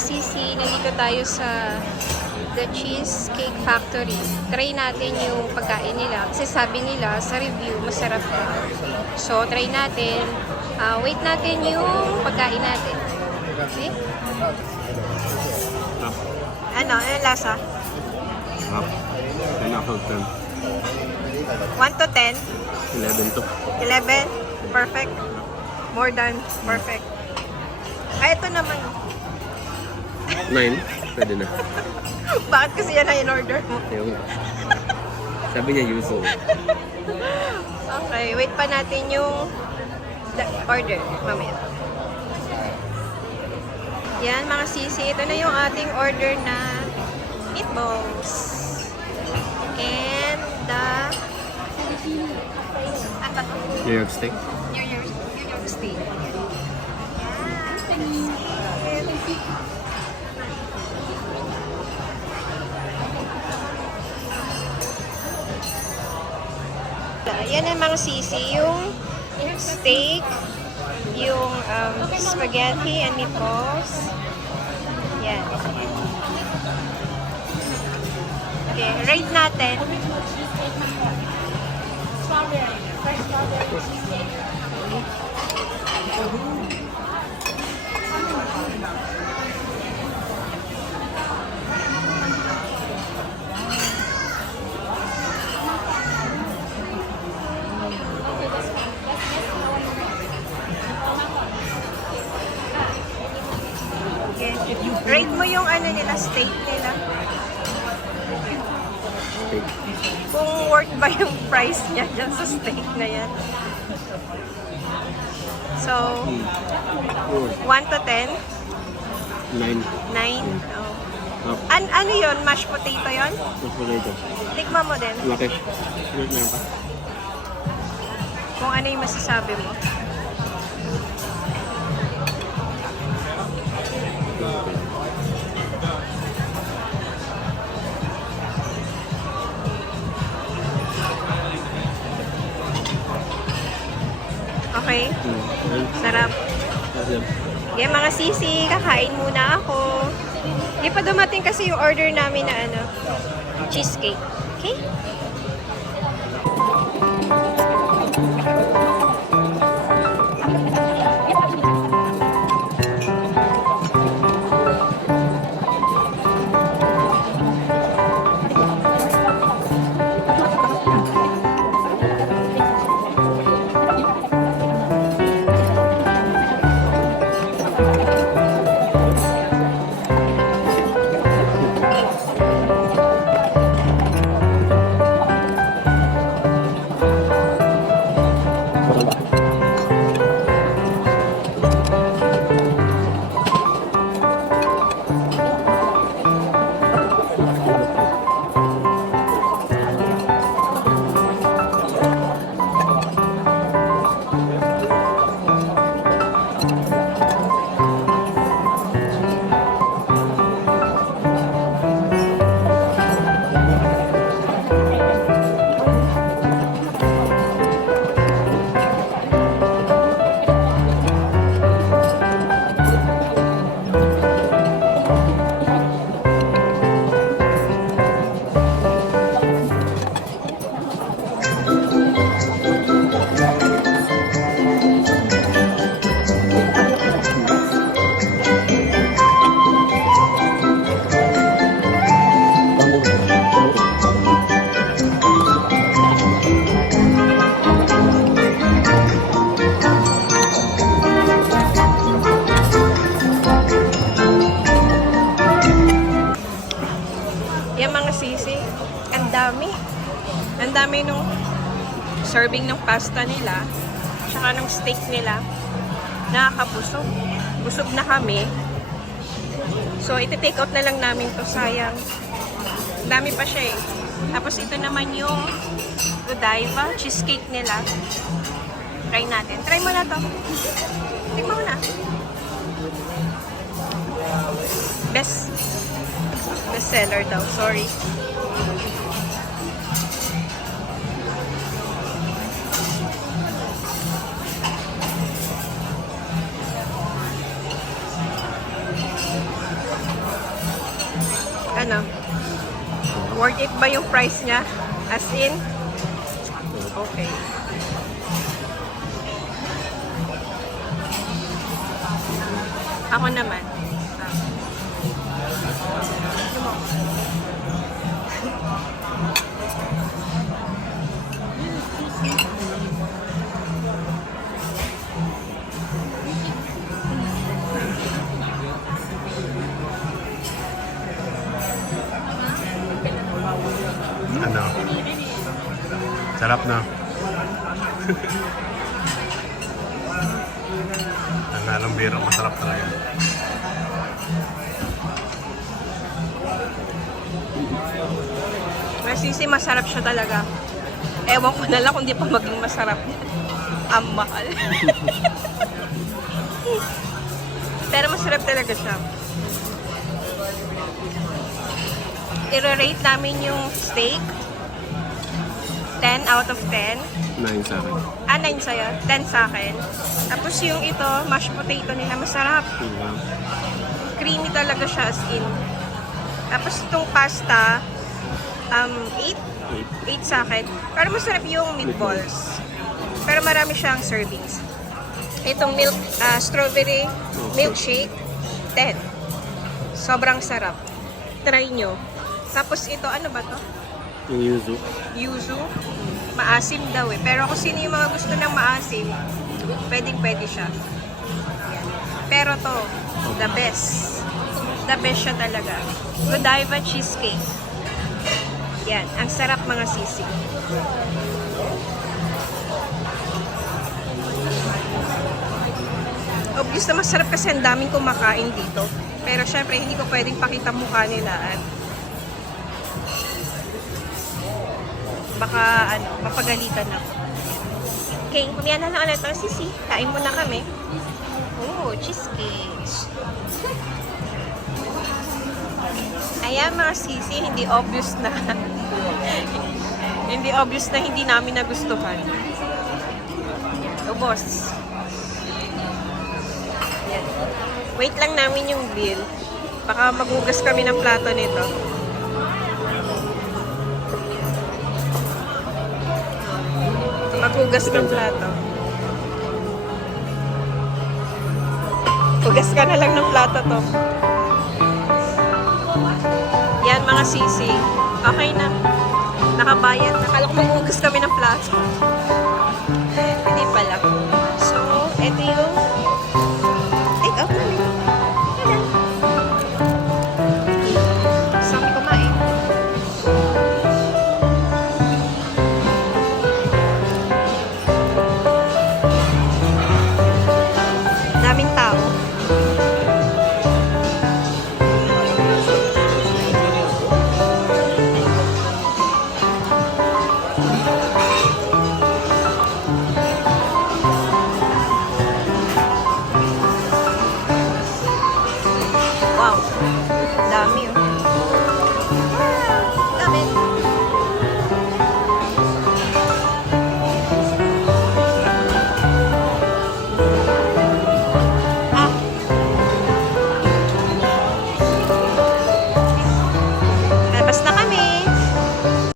sisi, nandito tayo sa The Cheesecake Factory. Try natin yung pagkain nila. Kasi sabi nila sa review, masarap na. So, try natin. Wait natin yung pagkain natin. Okay? Ano? Ano lasa? 10 out of 10. 1 to 10? 11 to. 11? Perfect. More than perfect. Ito naman. 9. Pwede na. Bakit kasi yan na in-order mo? Ayun. Sabi niya yuso. Okay, wait pa natin yung order. Mamaya. Yan mga sisi. Ito na yung ating order na meatballs. And the New York steak. New York steak. Yan ang mga sisi, yung steak, yung spaghetti and meatballs. Yan. Okay, rate natin. Okay. Rate mo yung ano nila, steak nila. Steak. Kung worth ba yung price niya dyan sa steak na yan. So, 1 to 10? 9. 9? Oh. Up. Ano yun? Mashed potato yun? Mas potato. Tikman mo din. Laki. Meron pa. Kung ano yung masasabi mo. Okay? Sarap. Okay, mga sisi, kakain muna ako. Hindi pa dumating kasi yung order namin na ano, cheesecake. Okay? Yung mga sisi, ang dami. Ang dami nung serving ng pasta nila, tsaka ng steak nila. Nakakabusog. Busog na kami. So, iti-take out na lang namin to, sayang. Ang dami pa siya eh. Tapos ito naman yung Godiva, cheesecake nila. Try natin. Try mo na to. Tingnan mo na. Best seller daw. Sorry. ba yung price niya? As in? Okay. Ako naman. Ano? Sarap na. Ang halong biro, masarap talaga. Masisi, masarap siya talaga. Ewan ko na lang kung di pa maging masarap. Ang mahal. Pero masarap talaga siya. I-rate namin yung steak. 10 out of 10. 9 sa akin. 9 sa'yo. 10 sa akin. Tapos yung ito, mashed potato nila, masarap. Wow. Creamy talaga siya as in. Tapos itong pasta, 8. 8 sa akin. Pero masarap yung meatballs. Pero marami siyang servings. Itong strawberry milkshake, 10. Sobrang sarap. Try nyo. Tapos ito, ano ba to? Yung yuzu. Yuzu. Maasim daw eh. Pero kung sino yung mga gusto ng maasim, pwede siya. Yan. Pero to, the best. The best siya talaga. Godiva cheesecake. Yan. Ang sarap mga sisi. Obvious na masarap kasi ang daming kumakain dito. Pero syempre, hindi ko pwedeng pakita mukha nila at baka mapagalitan ako. Okay, kumain na lang ulit. Sisi, kain muna kami. Oh, cheesecake. Ayan mga sisi, hindi obvious na hindi namin nagustuhan. Ubos. Yan. Wait lang namin yung bill. Baka maghugas kami ng plato nito. Maghugas ng plato. Hugas ka na lang ng plato to. Yan mga sisi. Okay na. Nakabayad. Nakala ko maghugas kami ng plato.